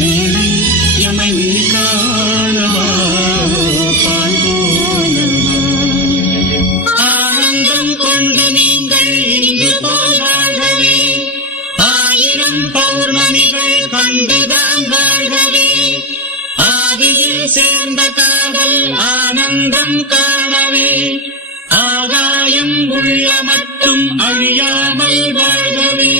வேளை எமை நீ காணவா பால் போலவா ஆனந்தம் கொண்டு நீங்கள் இன்று போல் வாழ்கவே ஆயிரம் பௌர்ணமிகள் கண்டுதான் வாழ்கவே ஆதியில் சேர்ந்த காதல் ஆனந்தம் காணவே ஆகாயம் உள்ள மட்டும் அழியாமல் வாழ்கவே.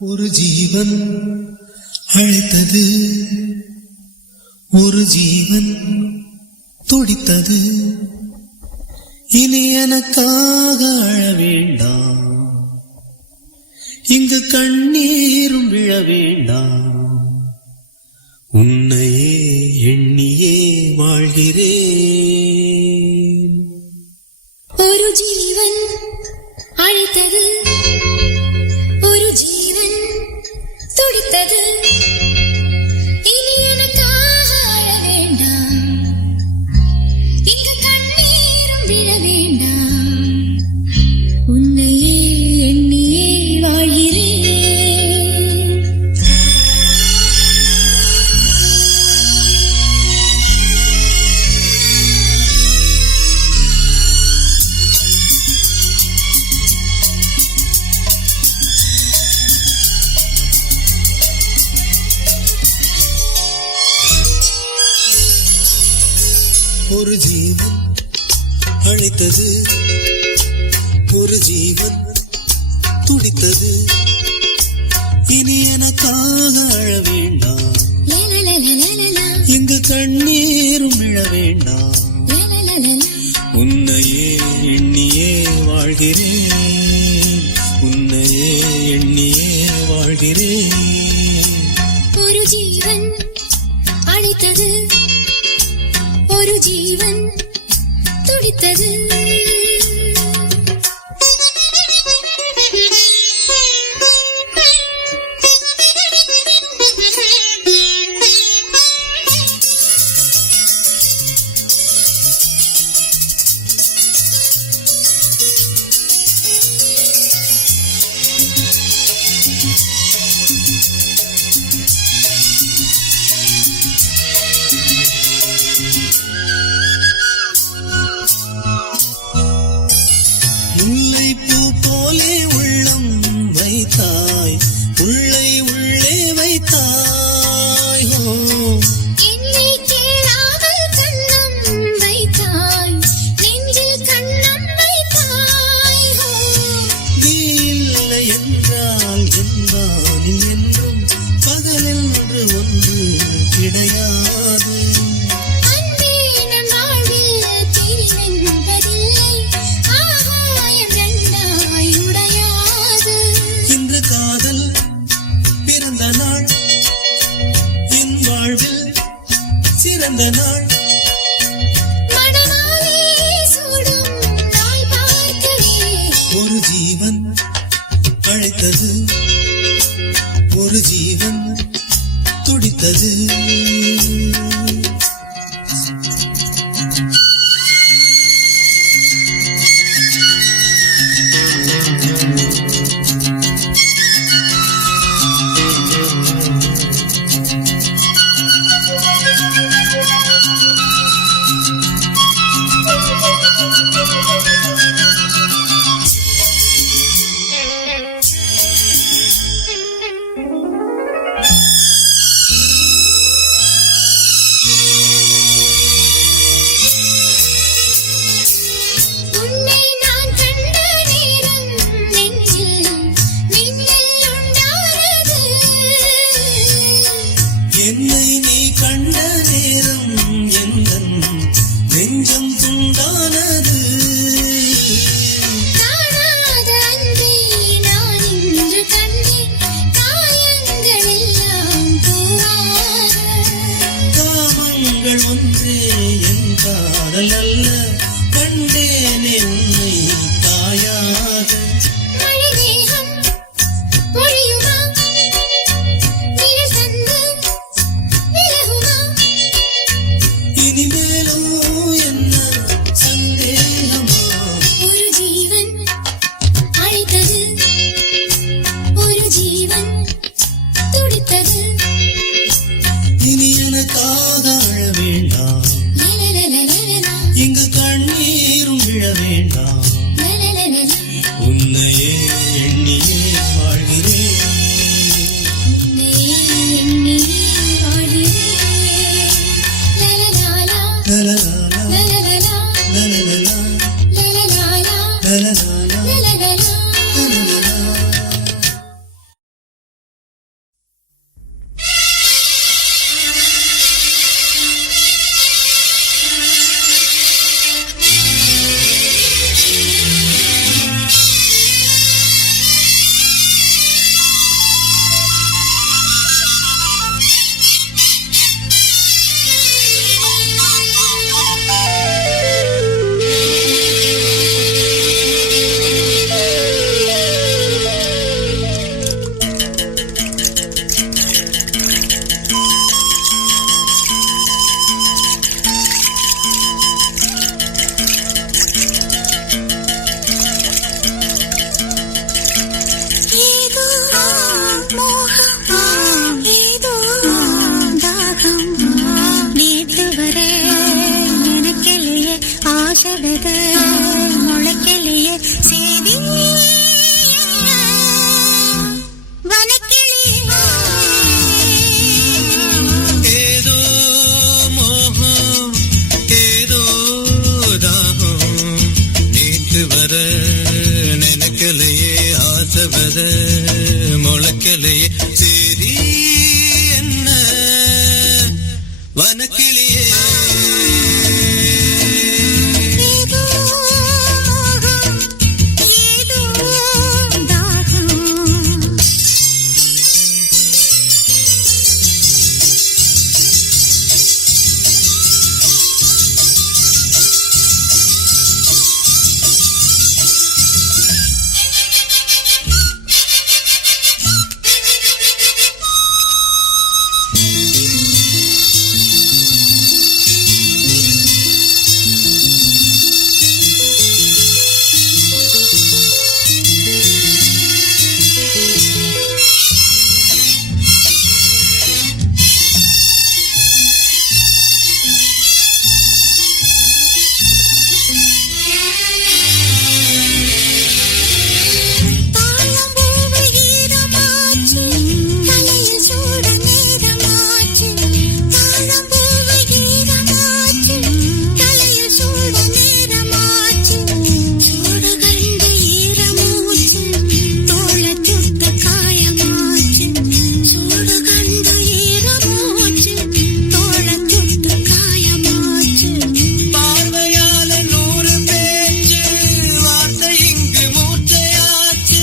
ஒரு ஜீவன் அழைத்தது, ஒரு ஜீவன் துடித்தது. இனி எனக்காக அழ வேண்டாம், இங்கு கண்ணீரும் விழ வேண்டாம். உன்னையே எண்ணியே வாழ்கிறேன். ஒரு ஜீவன் அழைத்தது, ஒரு ஜீவன் துடித்தது. இனி எனக்காக அழ வேண்டாம், இங்கு கண்ணீரும் விழ வேண்டாம். உன்னையே எண்ணியே வாழ்கிறேன். ஒரு ஜீவன் அழைத்தது, ஒரு ஜீவன் துடித்தது. இனி எனக்காக அழ வேண்டாம், இங்கு கண்ணீரும் விழ வேண்டாம். உன்னையே எண்ணியே வாழ்கிறேன், உன்னையே எண்ணியே வாழ்கிறேன். ஒரு ஜீவன் அழைத்தது, ஒரு ஜீவன் துடித்தது. முல்லைப்பூ போலே உள்ளம் வைத்தாய், உள்ளை உள்ளே வைத்தாய். என்னை கேளாமல் கண்ணம் வைத்தாய், நெஞ்சில் கண்ணம் வைத்தாய். நீ இல்லை என்றால் என்பானில் என்றும் பகலென்று ஒன்று கிடையாது. அன்பே நம் வாழ்வில் பிரிவென்பதில்லை, ஆகாயம் ரெண்டாய் உடையாது. இன்று காதல் பிறந்த நாள், என் வாழ்வில் சிறந்த நாள். மணமாலை சூடும் நாள் பார்க்கவே. ஒரு ஜீவன் அழைத்தது, ஒரு ஜீவன் துடித்தது. உன்னை நான் கண்ட நேரம் நெஞ்சில் மின்னல் உண்டானது. என்னை நீ கண்ட நேரம் எந்தன் நெஞ்சம் துண்டானது. காணாத அன்பை நான் இன்று கண்டேன், காயங்கள் எல்லாம் பூவாக. காமங்கள் ஒன்றே என் காதல் அல்ல, கண்டேனே உன்னை தாயாக. மழை மேகம் பொழியுமா, நிழல் தந்து விலகுமா. இனிமேலோ என்ன சந்தேகமா? ஒரு ஜீவன் அழைத்தது, ஒரு ஜீவன் துடித்தது. இனி எனக்காக அழ வேண்டாம், லலலலலலலா. இங்கு கண்ணீரும் விழ வேண்டாம். வனக்கிளியே ஏதோ மோகம், ஏதோ தாகம். தாழம்பூவு ஈரமாச்சு, தலையில் சூட நேரமாச்சு. தாழம்பூவு ஈரமாச்சு, தலையில் சூட நேரமாச்சு. சூடு கண்டு ஈரமூச்சு, தோளச் சுட்டு காயமாச்சு. சூடு கண்டு ஈரமூச்சு, தோளச் சுட்டு காயமாச்சு. பார்வையால 100 பேச்சு வார்த்தை இங்கு மூர்ச்சையாச்சு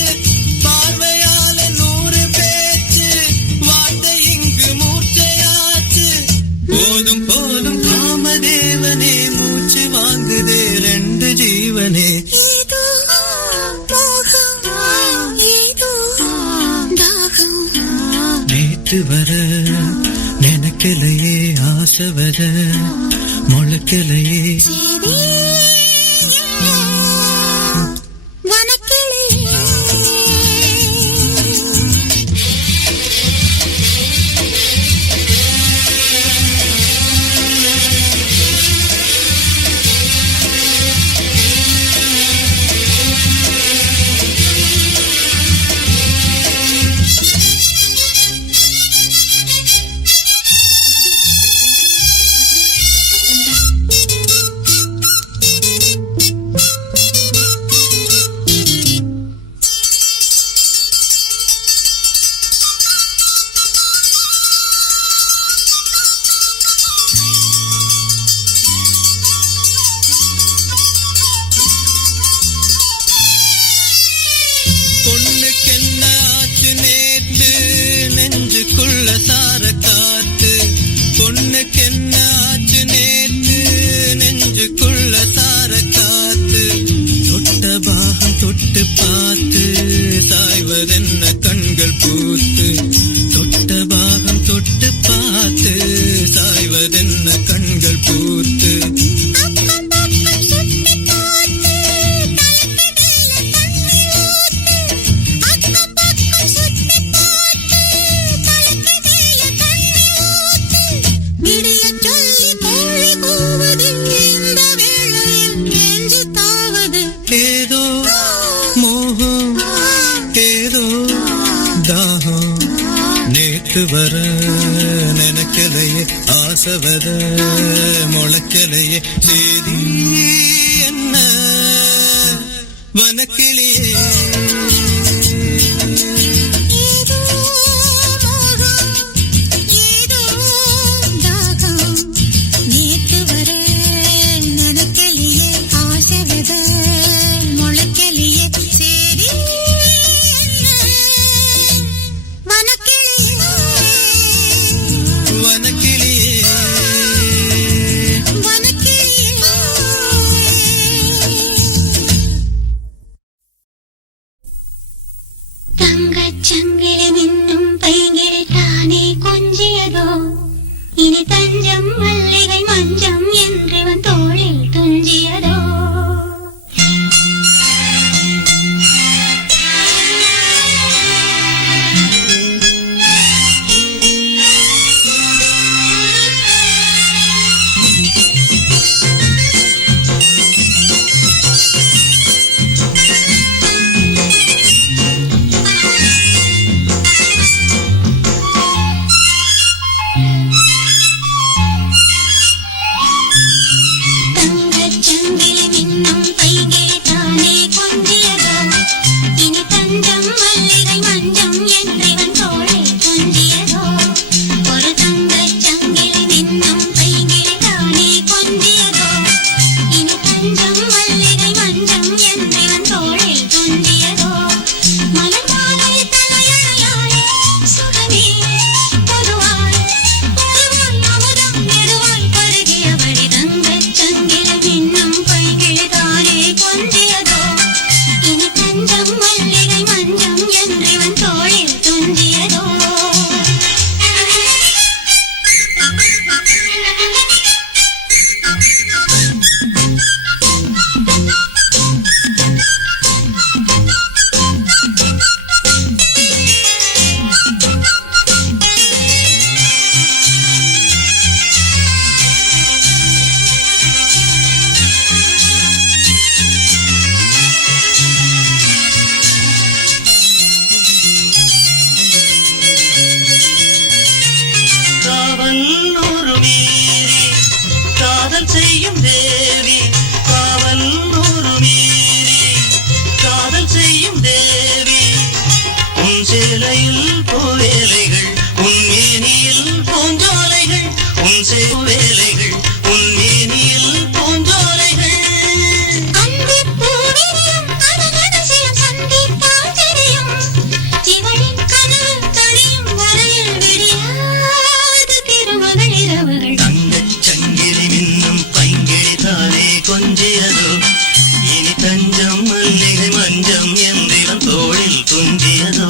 பார்வையால 100 பேச்சு வார்த்தை இங்கு மூர்ச்சையாச்சு போதும் போதும் காமதேவனே மூச்சு வாங்குதே 2 ஜீவனே ஏதோ மோகம், ஏதோ தாகம். நேற்று வர நினைக்கலையே ஆசை வர முளைக்கலையே வனக்கிளியே பொண்ணுக்கென்ன ஆச்சு நேத்து நெஞ்சுக்குள்ள சார காத்து பொண்ணுக்கென்ன ஆச்சு நேத்து நெஞ்சுக்குள்ள சார காத்து தொட்ட பாகம் தொட்டு பார்த்து சாய்வதென்ன கண்கள் பூத்து தொட்ட பாகம் தொட்டு பார்த்து சாய்வதென்ன கண்கள் பூத்து ஏதோ மோகம் ஏதோ தாகம் நேற்று வர நினைக்கலையே ஆசை வர முளைக்கலையே சேதி என்ன வனக்கிளியே ஏதோ மோகம், ஏதோ தாகம். நேத்து வர நினைக்கலையே ஆசை வித முளைக்கலையே சரி என்ன வனக்கிளியே வனக்கிளியே தங்கச்சங்கிலி மின்னும் பைங்கில் தானே கொஞ்சியதோ இனி தஞ்சம் மல்லிகை மஞ்சம் என்றவன் தோளில் துஞ்சியதோ தங்க சேலையில் பூவேலைகள் உன் மேனியில் பூஞ்சோலைகள் உன் சேவேலைகள் உன் மேனியில் பூஞ்சோலைகள் அந்திப் பூவிரியும் அதனதிசயம் சந்தித்தால் தெரியும் இவளின் கனவு தனியும் வரையில் விடியாது திருமகள் இரவுகள் தங்கச் சங்கிலி மின்னும் பைங்கிழி தானே கொஞ்சியதோ இனி தஞ்சம் மல்லிகை மஞ்சம் என்றிவன் தோளில் துஞ்சியதோ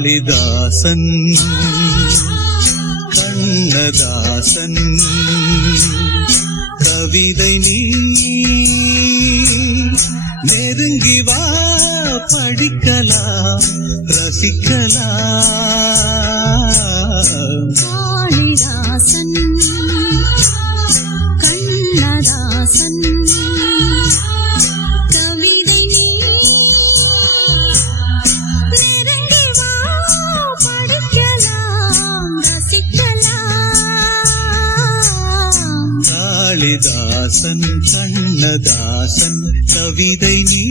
காளிதாசன் கண்ணதாசன் கவிதை நீ நெருங்கி வா படிக்கலாம் ரசிக்கலாம் காளிதாசன் கண்ணதாசன் கவிதை நீ நெருங்கி வா படிக்கலாம் ரசிக்கலாம் காளிதாசன் கண்ணதாசன் கவிதை நீ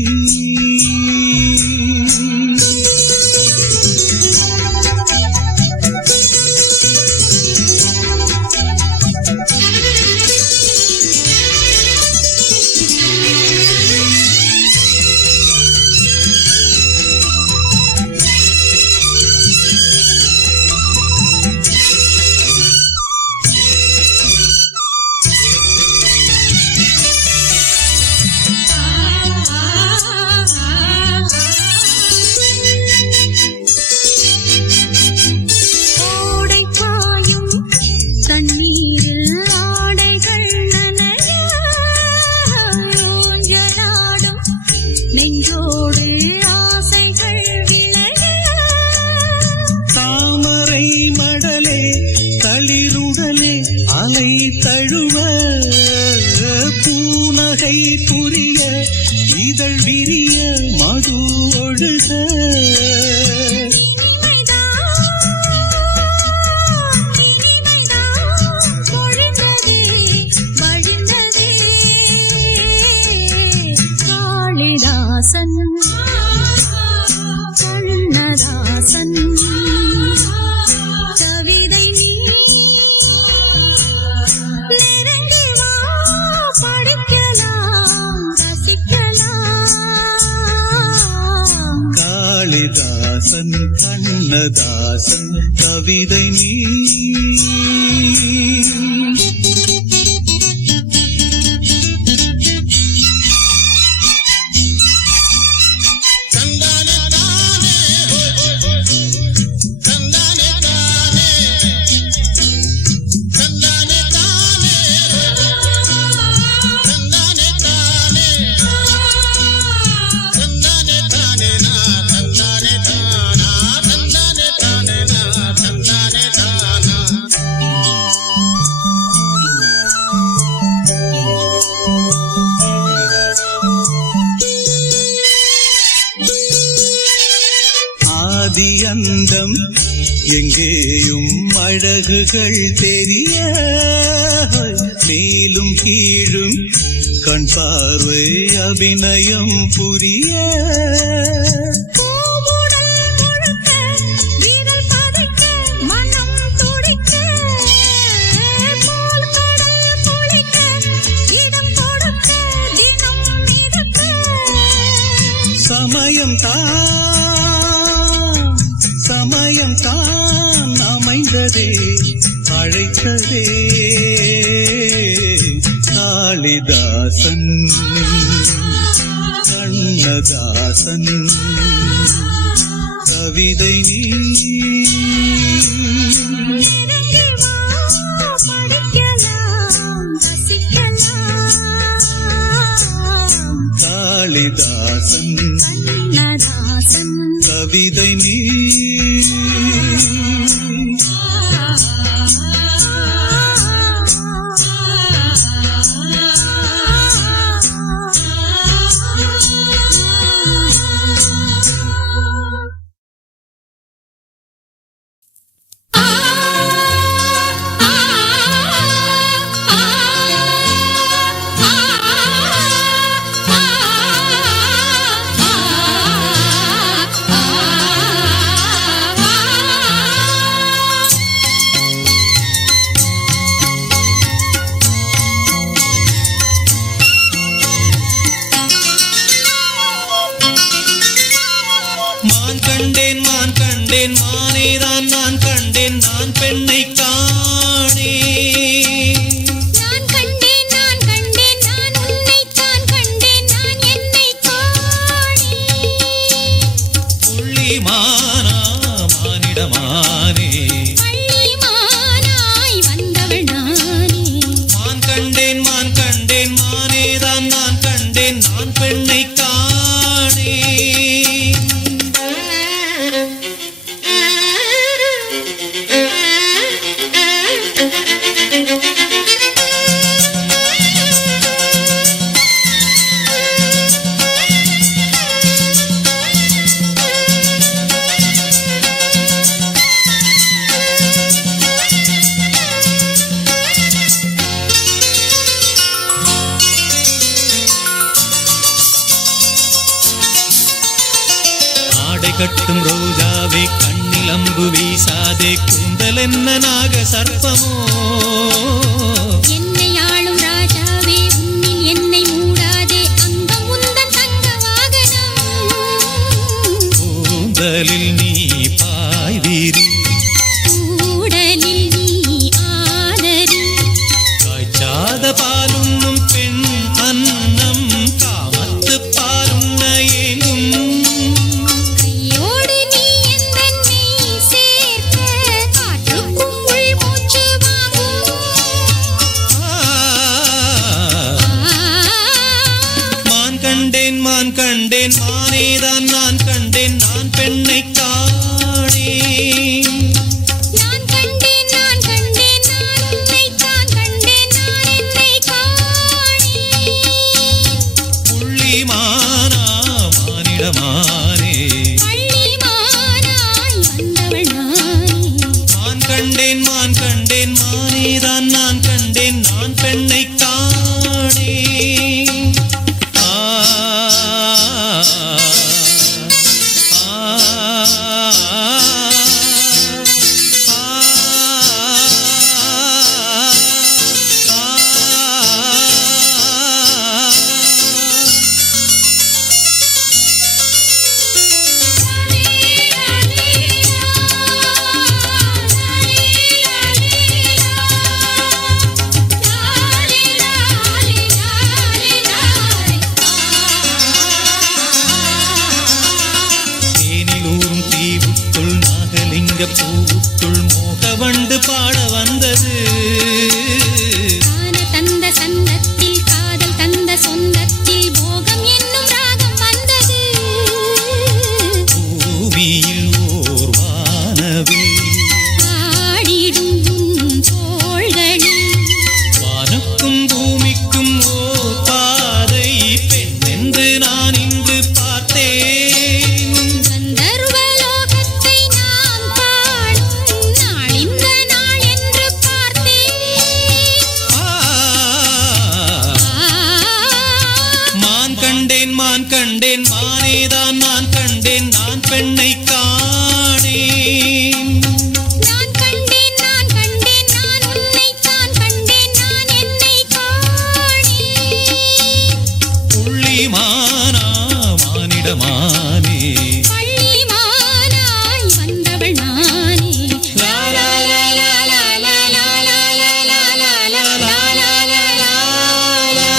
அலை தழுவ பூனகை புரிய இதழ் விரிய மது ஒழுக காளிதாசன் கண்ணதாசன் கவிதை நீ நெருங்கி வா படிக்கலாம் ரசிக்கலாம் காளிதாசன் கண்ணதாசன் கவிதை நீ அந்தம் எங்கேயும் அழகுகள் தெரிய மேலும் கீழும் கண் பார்வை அபிநயம் புரிய சமயம் தான் அமைந்ததே அழைத்ததே காளிதாசன் கண்ணதாசன் கவிதை நீ காளிதாசன் கவிதை நீ கட்டும் ரோஜாவே கண்ணில் அம்பு வீசாதே கூந்தல் என்ன நாக சர்ப்பமோ என்னை ஆளும் ராஜாவே உன்னில் என்னை மூடாதே அங்கம் உந்தன் தங்க வாகனம் கூந்தலில் நீ பாய்வீரி கூடலில் நீ ஆதரி காய்ச்சாத பாலுண்ணும் பெண் அன்னம் காமத்து பாலுண்ண ஏங்கும் கையோடு நீ எந்தன் மெய் சேர்க்க காற்றுக்கும் உள் மூச்சு வாங்கும் மான் கண்டேன் மான் கண்டேன் மானேதான் நான் கண்டேன் நான் பெண்ணை காணேன் நான் கண்டேன் நான் கண்டேன் நான் உன்னைத்தான் கண்டேன் நான் என்னை காணேன் புள்ளி மானா மானிடமானே பள்ளி மானாய் வந்தவள் நானே மான் கண்டேன் மானேதான் நான் கண்டேன் நான் பெண்ணை காணேன் ஆ தேனிலூரும் தீவுக்குள் நாகலிங்க பூவுக்குள் மோகவண்டு பாட வந்தது கான தந்த சந்தத்தில் காதல் தந்த சொந்தத்தில் போகம் என்னும் ராகம் வந்தது பூமியில் ஓர் வானவில் ஆடிடும் உன் தோள்களில் வானுக்கும் பூமிக்கும் ஓர் பாதை பெண் என்று நான் இங்கு பார்த்தேன் கந்தர்வலோகத்தை நாம் காணும் நாள் இந்த நாள் என்று பார்த்தேன் மான் கண்டேன் மானேதான் நான் கண்டேன் நான் பெண்ணை காணேன் நான் கண்டேன் நான் உன்னைத்தான் கண்டேன் நான் என்னை காணேன் புள்ளி மானா மானிடமானே பள்ளி மானாய் வந்தவள் நானே லா லா லா லா லா லா லா லா லா லா லா லா லா லா லா லா.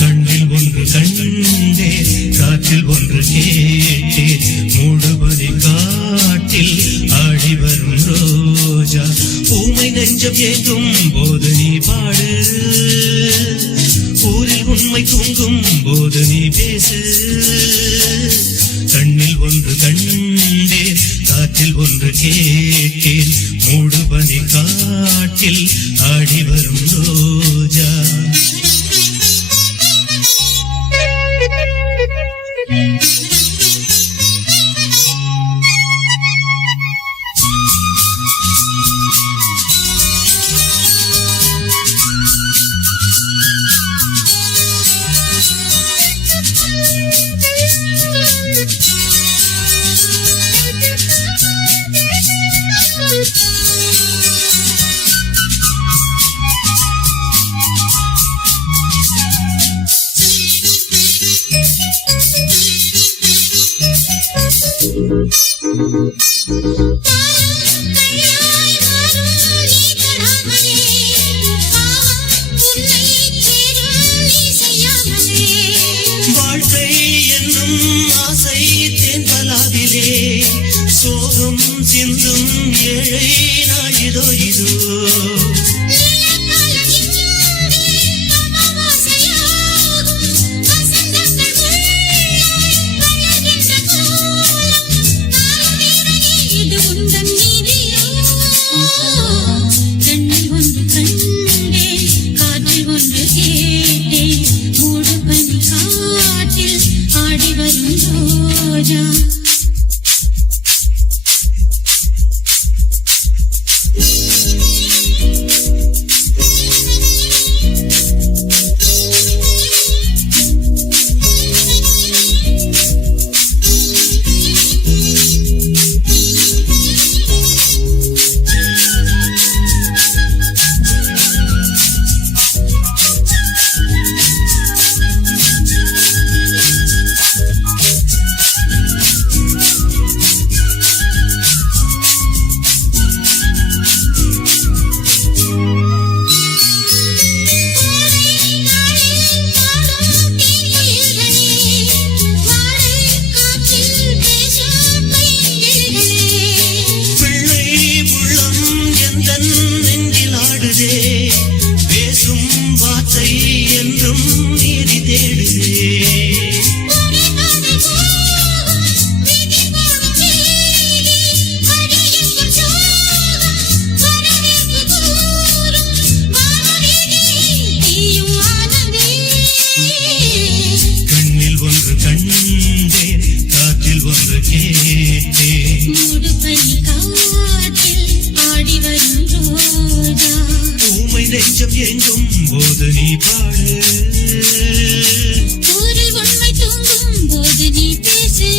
கண்ணில் ஒன்று கண்டேன் காற்றில் ஒன்று கேட்டேன் மூடுபதி காட்டில் ஆடி வரும் ரோஜா ஊமை நெஞ்சம் ஏங்கும் போது நீ பாடு ஊரில் உண்மை தூங்கும் போது நீ பேசு கண்ணில் ஒன்று கண்டேன் காற்றில் ஒன்று கேட்டேன் மூடுபதி காட்டில் ஆடி வரும் ரோஜா வாழ்க்கை என்னும் ஆசை சோகம் சிந்தும் ஏழை நாள் இதோ இதோ நெஞ்சம் எங்கும் போது நீ பாடு ஊரில் உண்மை தூங்கும் போது நீ பேசு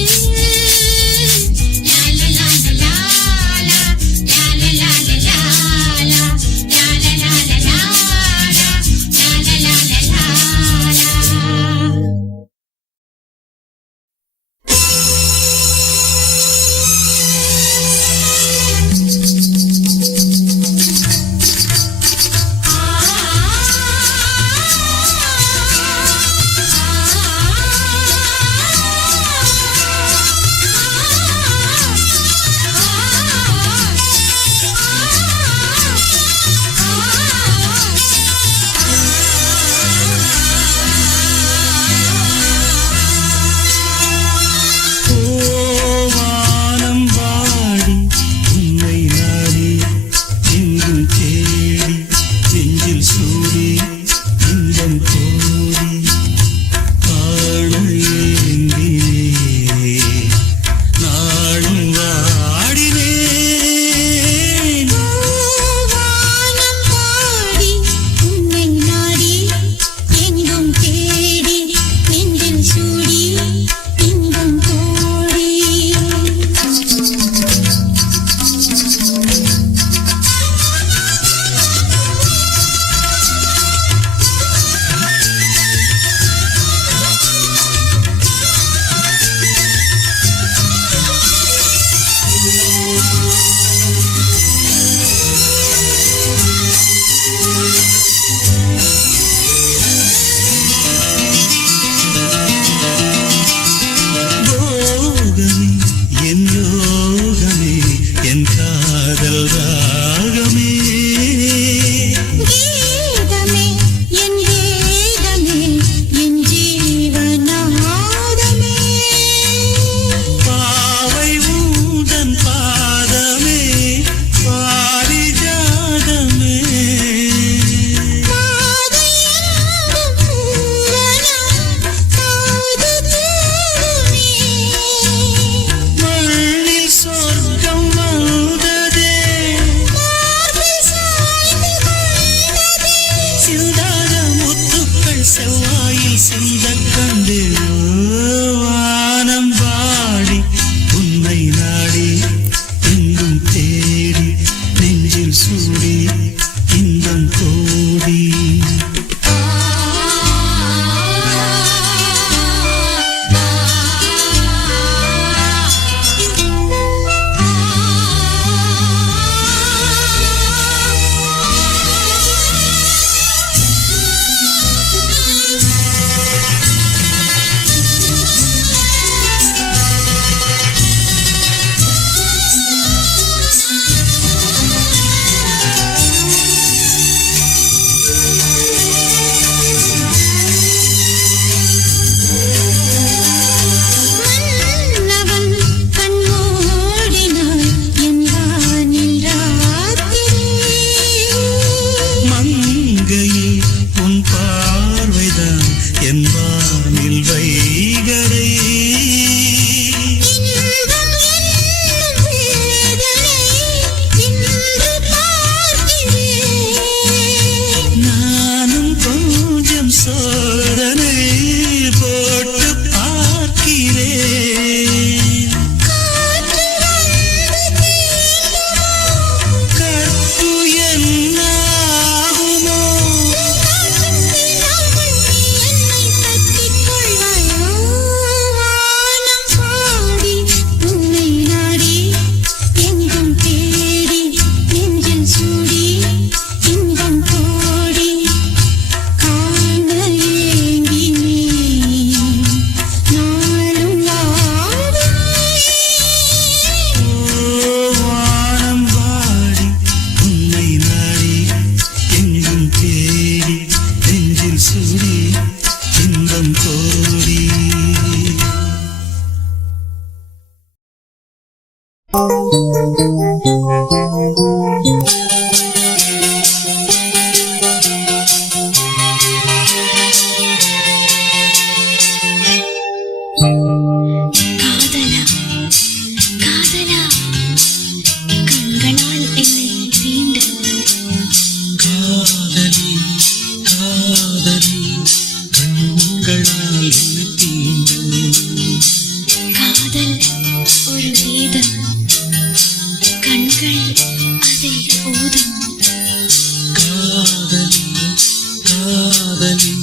காதலி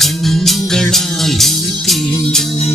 கண்களால் என்னை தீண்டும்.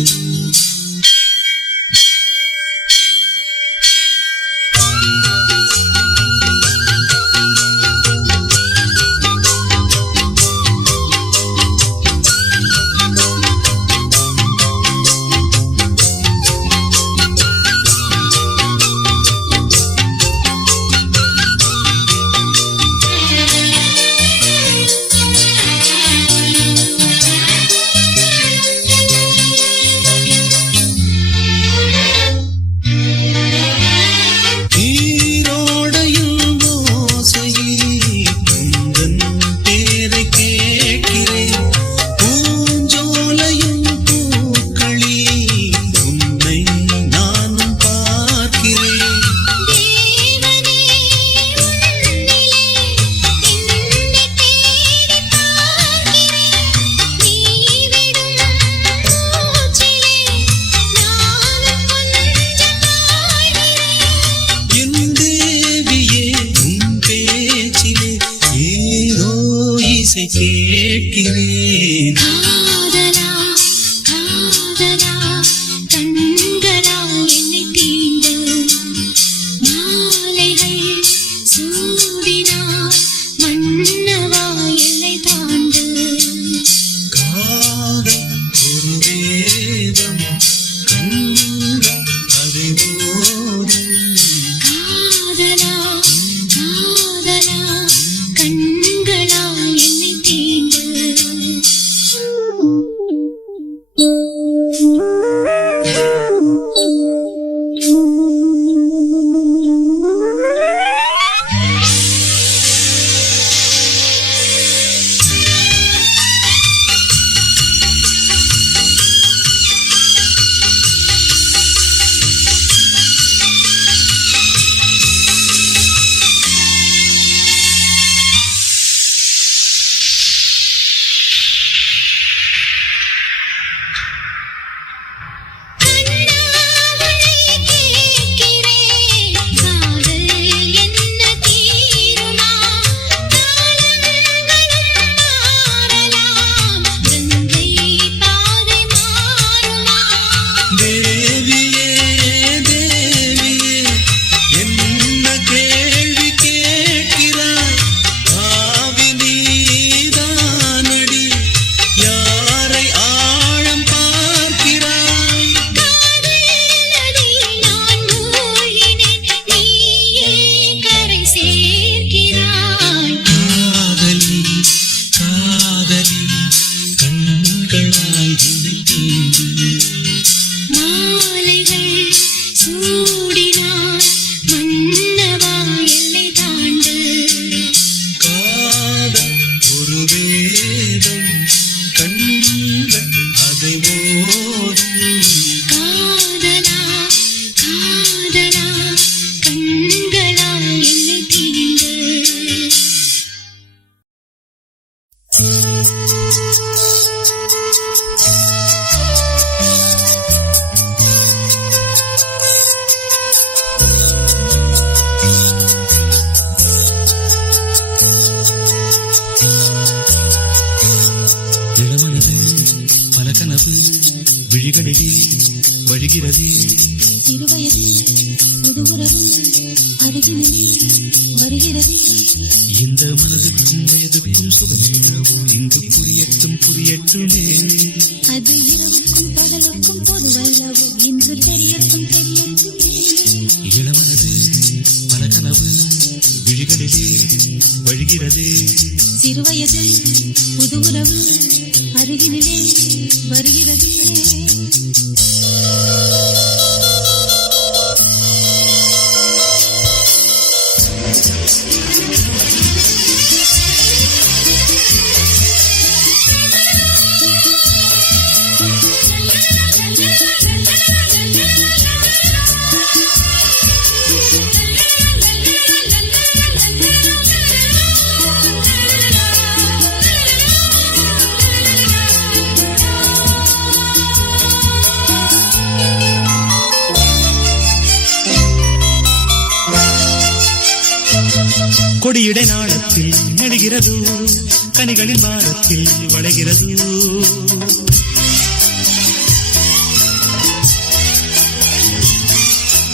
கேட்கிறேன் காதலா காதலா கண்களால் என்னை தீண்டு மாலைகள் சூடினார் மன்னவா எல்லை தாண்டு காதல் ஒரு வேதம் கண்கள் அதை போதும் காதலா காதலா கண்களால் என்னை தீண்டு விழிகளிலே வழிகிறது சிறுவயது புதுவுறவு அருகினிலே வருகிறது இந்த மனதுக்கும் வயதுக்கும் சுகமேனவோ இங்கு புரியட்டுமே அது இரவுக்கும் பகலுக்கும் பொதுவல்லவோ இன்று தெரியட்டுமே இளமனது பல கனவு விழிகளிலே வழிகிறது சிறுவயது புதுவுறவு அருகினிலே வருகிறது கொடியடை நாளத்தில் நெழுகிறதோ கனிகளின் வாரத்தில் வளைகிறது.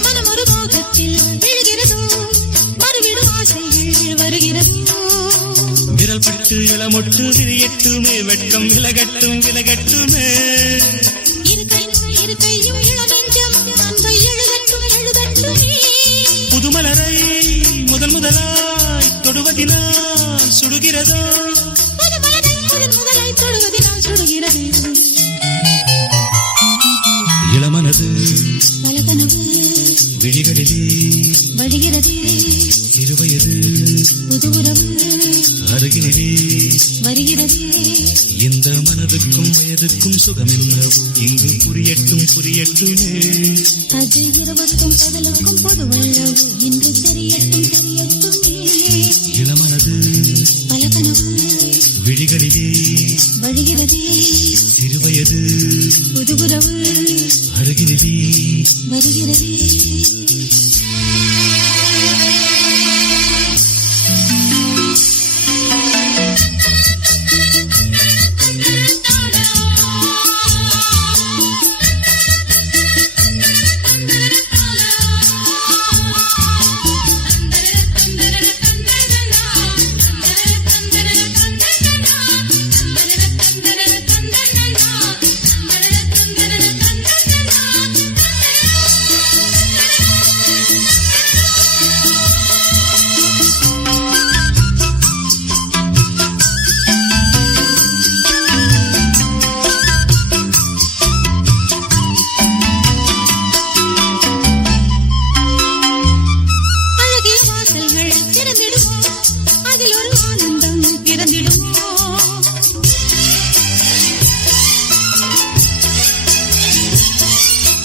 மனமொரு மோகத்தில் விழுகிறதோ, மறுவிடும் ஆசைகள் வருகிறதோ. விரல் பட்டு இளமொட்டு விரியட்டுமே, வெட்கம் விலகட்டும் விலகட்டுமே. இரு கையும் இளநெஞ்சம் அன்பை எழுதட்டும் எழுதட்டுமே. புதுமலரை முதல் முதலாய் தொடுவதினால் சுடுகிறதோ, புதுமலரை முதல் முதலாய் தொடுவதினால் சுடுகிறது. இளமனது பலகனவு விழிகளிலே வழிகிறது. சிறுவயது புது உறவு அருகினிலே வருகிறது. இந்த மனதுக்கும் வயதுக்கும் சுகம் என்னவோ இங்கு புரியட்டும் புரியட்டுமே. அது இரவுக்கும் பகலுக்கும் பொதுவல்லவோ இன்று தெரியட்டும் தெரியட்டுமே. இளமனது பலகனவு விழிகளிலே வழிகிறது. சிறுவயது புது உறவு அருகினிலே வருகிறது.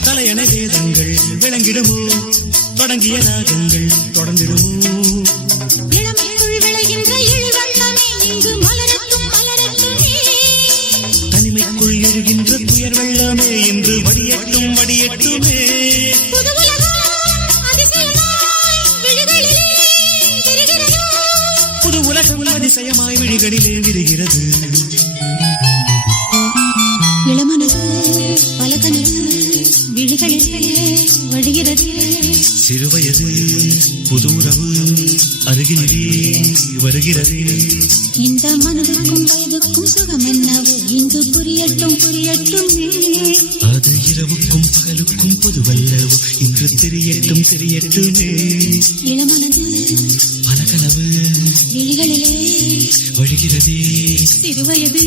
தலையணை வேதங்கள் விளங்கிடுமோ, தொடங்கிய ராகங்கள் தொடர்ந்திடுமோ. இளமைக்குள் விளைகின்ற இழிவண்ணமே இங்கு மலரட்டும் மலரட்டுமே. தனிமைக்குள் எழுகின்ற துயர் வெள்ளமே இன்று வடியட்டும் வடியட்டுமே. புது உலகம் அதிசயமாய் விழிகளிலே விரிகிறதோ. புது உலகம் அதிசயமாய் விழிகளிலே விரிகிறது. இளமனது பலகனவு விழிகளிலே வழிகிறது. சிறுவயது புது உறவு அருகினிலே வருகிறது. இந்த மனதுக்கும் வயதுக்கும் சுகம் என்னவோ இங்கு புரியட்டும் புரியட்டுமே. அது இரவுக்கும் பகலுக்கும் பொதுவல்லவோ இன்று தெரியட்டும் தெரியட்டுமே. இளமனது பலகனவு விழிகளிலே வழிகிறது. சிறுவயது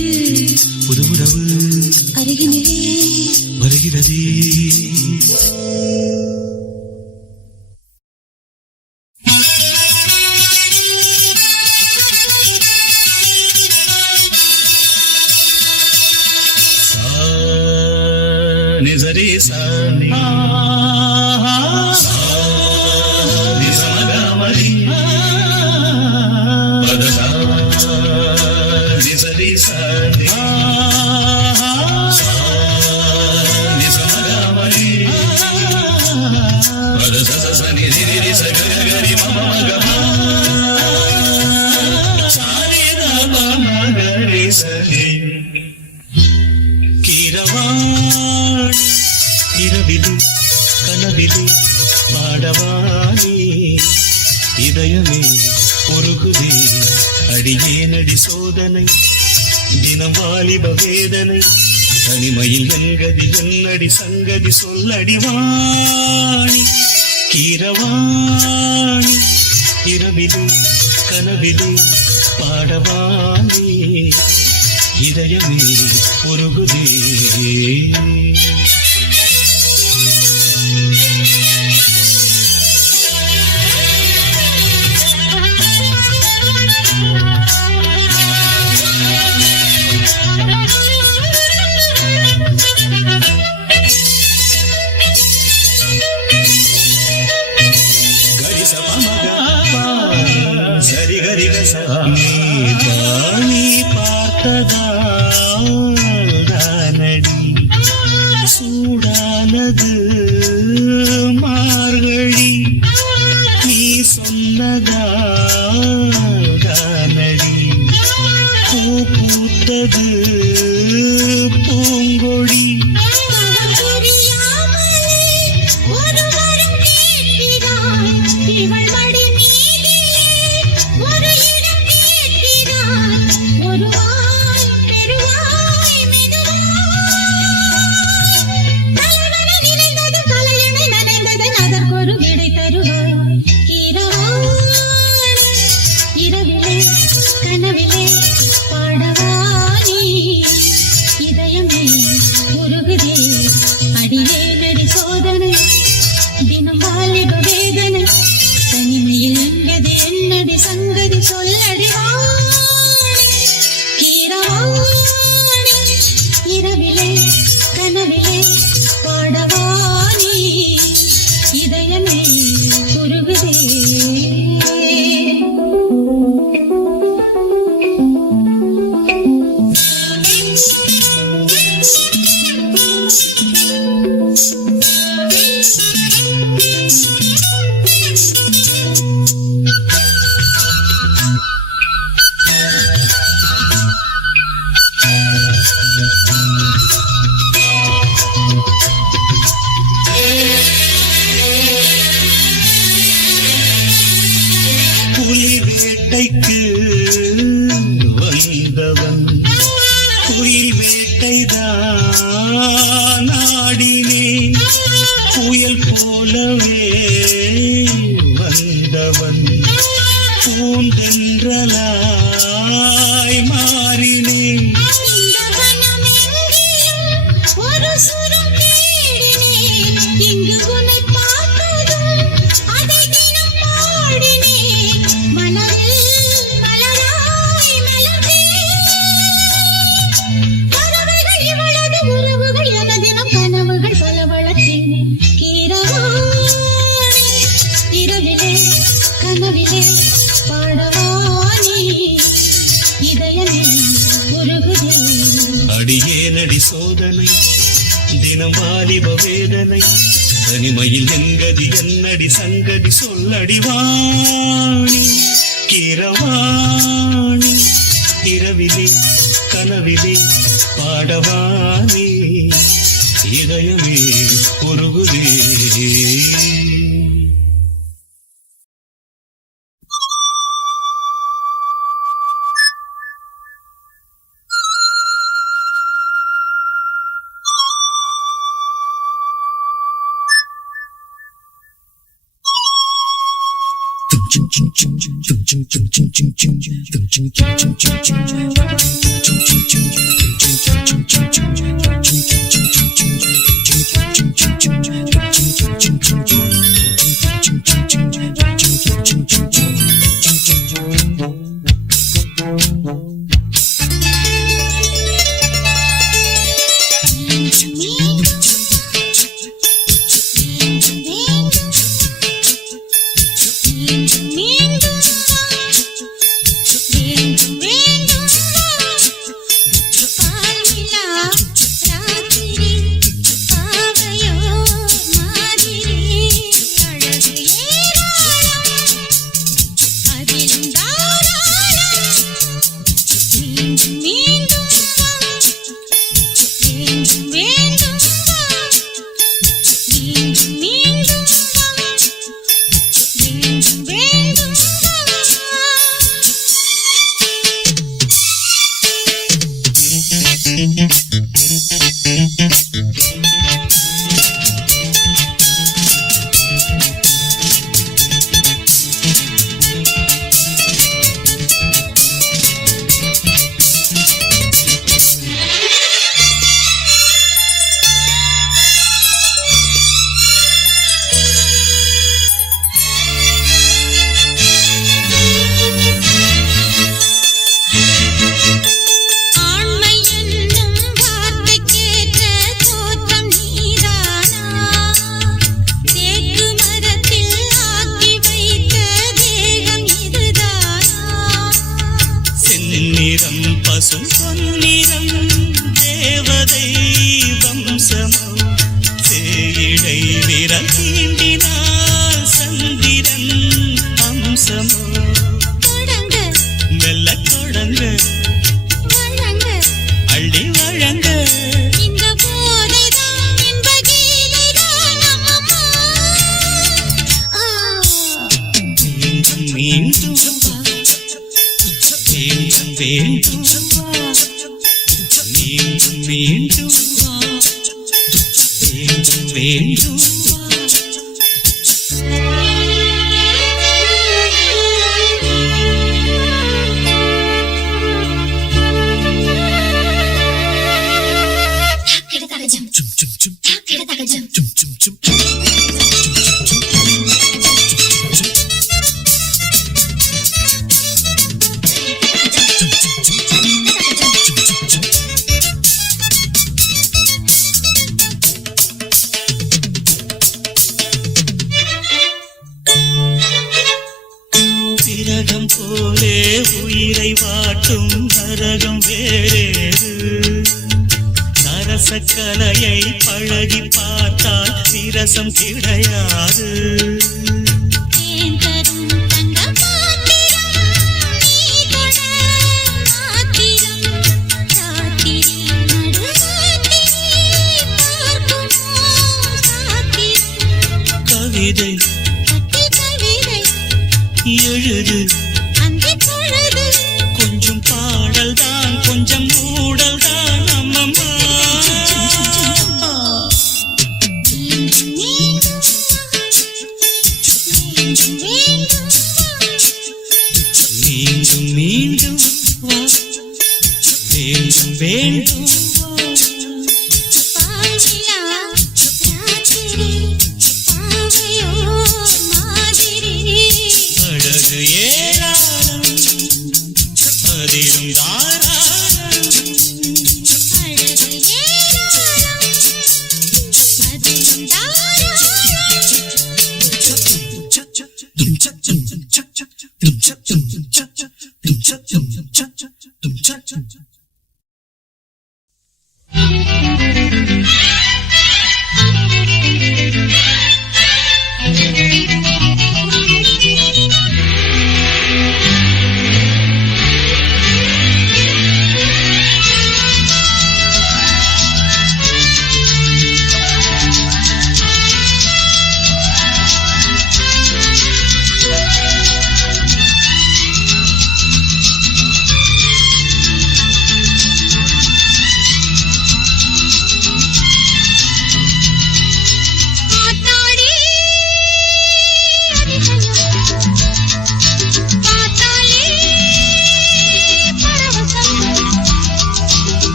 புது உறவு அருகினிலே வருகிறது. நிசரி சாணி நிசமகமரி பதசா நிசரி சாணி நிசமகமரி பதசா சனி நிரி சகரி மமகம சாணி மமகரி சனி கீரவாணி இரவிது கனவிது பாடவானே இதயமே உருகுதே அடியேனடி சோதனை தினம் வாலிப வேதனை தனிமையில் என்கதி என்னடி சங்கதி சொல்லடி வாணி கீரவாணி இரவிது கனவிது பாடவானே இதயமே உருகுதே. சரி கரி நீ பார்த்ததானடி சூடானது மார்கழி நீ சொன்னதானடி பூ பூத்தது பூங்கொடி சங்கதி சொல்லடி இரவிலே கனவிலே பாடவானி இதயமே உருகுதே வேட்டைக்கு வந்தவன் குயில் வேட்டைதான் நாடினேன் புயல் போலவே வந்தவன் பூந்தென்றலாய் மாறினேன் அடியேனடி சோதனை தினம் வாலிப வேதனை தனிமையில் எங்கதி என்னடி சங்கதி சொல்லடி வாணி கிரவாணி இரவிலே கனவிலே பாடவானி இதயமே உருகுதே தொடங்க மெல்ல தொடங்க வேண்டும் மீண்டும் மீண்டும் வேண்டும் வேண்டும் திரகம் போலே உயிரை வாட்டும் நரகம் வேறேது அரசக்கலையை பழகி பார்த்தால் விரசம் கிடையாது கவிதை எழுது கொஞ்சம் பாடல் தான் கொஞ்சம் மூடல் தான் அம்மம்மா மீண்டும் மீண்டும் வா வேண்டும் வேண்டும் அழகு ஏராளம் அதிலும் தாராளம்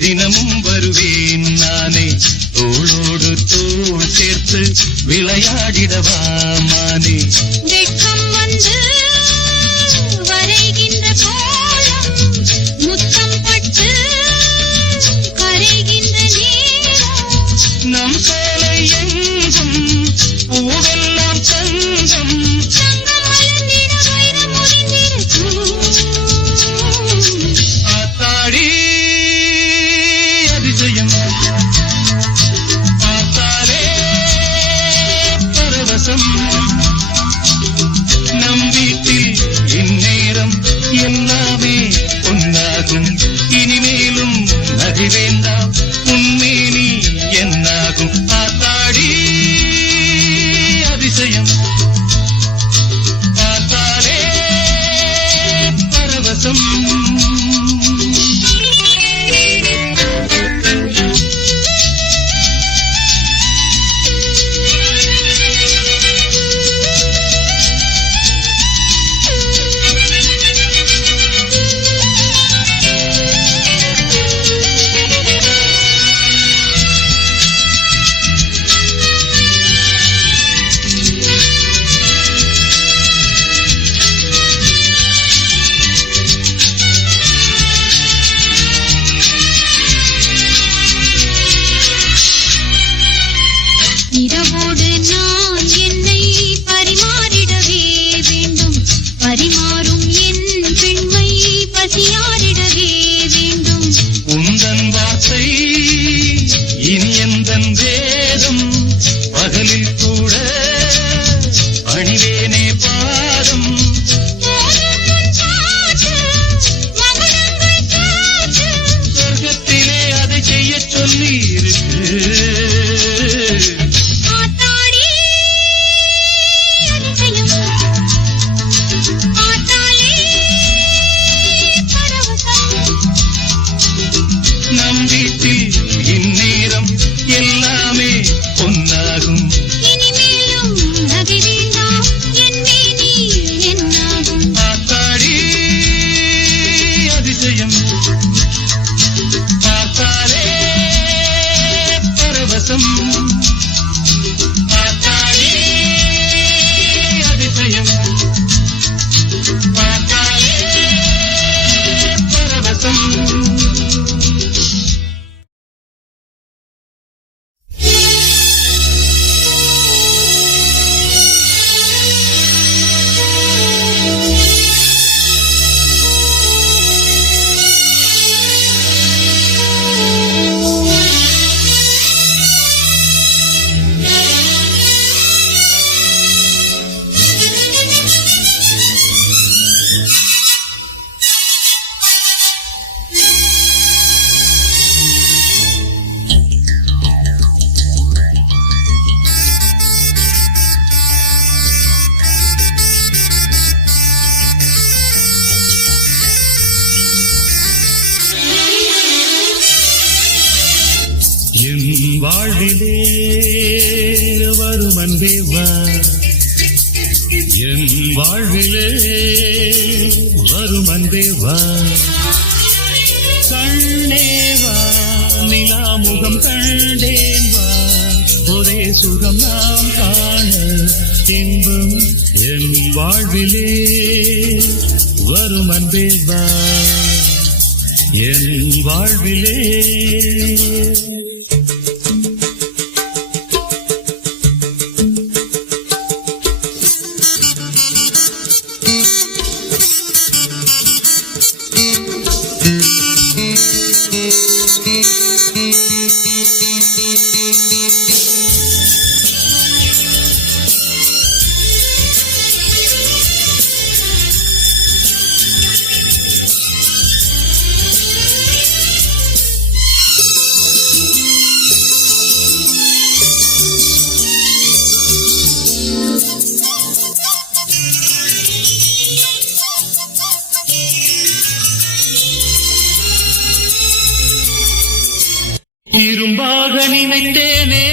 தினமும் வருவேன் நானே தோளோடு தோள் சேர்த்து விளையாடிடவா மானே வெட்கம் வந்து வரைகின்ற கோலம் முத்தம் பட்டு கரைகின்ற நேரம் நம் சோலை எங்கும் பூவெல்லாம் தங்கம் தங்கம் மலர்ந்திட வைரம் முடிந்திருக்கும் ஆத்தாடி அதிசயம் பார்த்தாலே பரவசம் நம் வீட்டில் இந்நேரம் எல்லாமே பொன்னாகும் இனிமேலும் நகை வேண்டாம் உன்மேனி என்னாகும் ஆத்தாடி அதிசயம் பார்த்தாலே பரவசம் உந்தன் வார்த்தை இனி எந்தன் வேதம் பகலில் கூட அணிவேனே பாதம் சொர்க்கத்திலே அதை செய்ய சொல்லி இருக்கு நம் வீட்டில் இந்நேரம் எல்லாமே பொன்னாகும் ஆத்தாடி அதிசயம் பார்த்தாலே பரவசம் ஆத்தாடி அதிசயம் பார்த்தாலே பரவசம் என் வாழ்விலே வரும் அன்பே வா என் வாழ்விலே வரும் அன்பே வா கண்ணே வா நிலாமுகம் கண்டேன் வா ஒரே சுகம் நாம் காண இன்பம் என் வாழ்விலே வரும் அன்பே வா என் வாழ்விலே இரும்பாக நினைத்தேனே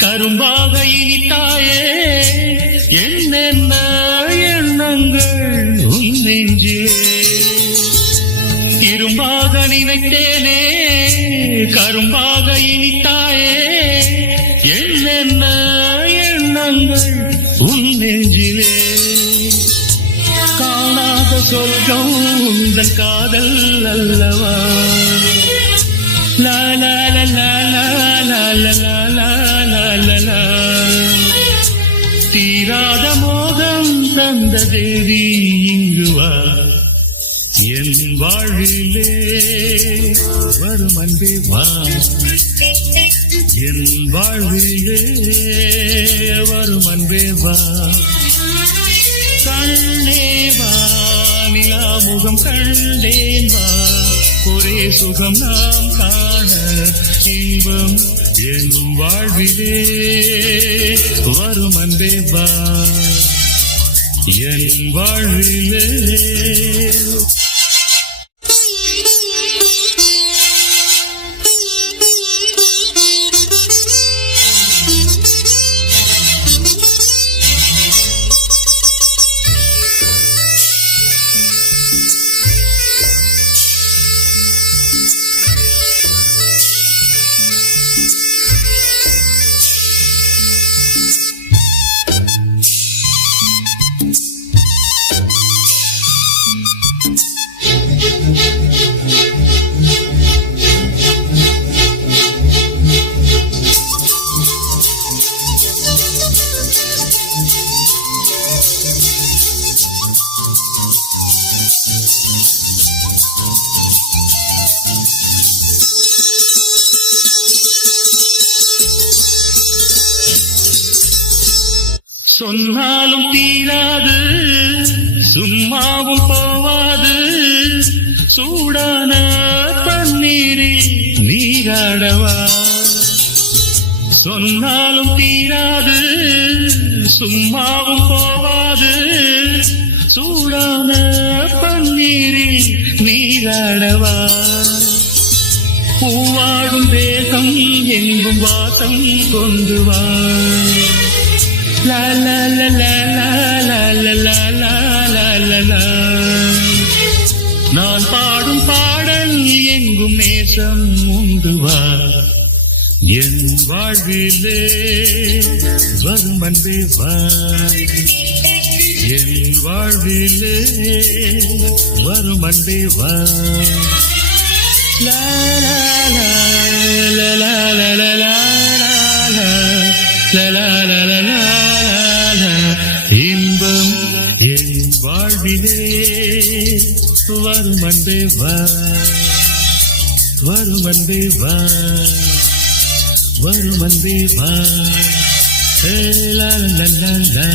கரும்பாக இனித்தாயே என்னென்ன எண்ணங்கள் உன் நெஞ்சிலே இரும்பாக நினைத்தேனே கரும்பாக இனித்தாயே என்னென்ன எண்ணங்கள் உன் நெஞ்சிலே காணாத சொர்க்கம் உந்தன் காதல் அல்லவா லா லா லா லா லா லா லா லா லா லா லா தீராத மோகம் தந்த தேவி இங்கு வா என் வாழ்விலே வரும் அன்பே வா என் வாழ்விலே வரும் அன்பே வா கண்ணே வா நிலாமுகம் கண்டேன் வா ஒரே சுகம் நாம் காண இன்பம் என் வாழ்விலே வரும் அன்பே வா என் வாழ்விலே சொன்னாலும் தீராது சும்மாவும் போவாது சூடான பன்னீரில் நீராடவா சொன்னாலும் தீராது சும்மாவும் போவாது சூடான பன்னீரில் நீராடவா பூவாடும் தேகம் எங்கும் வாசம் கொண்டு வா லா லா லா லா லா லா லா லா லா லா லா. நான் பாடும் பாடல் எங்கும் நேசம் உண்டு வா என் வாழ்விலே வரும் அன்பே வா என் வாழ்விலே வரும் அன்பே வா லா லா லா லா லா லா லா லா லா லா லா லா லா. இன்பம் என் வாழ்விலே வரும் அன்பே வா வரும் அன்பே வா வரும் அன்பே வா லா லா லா லா.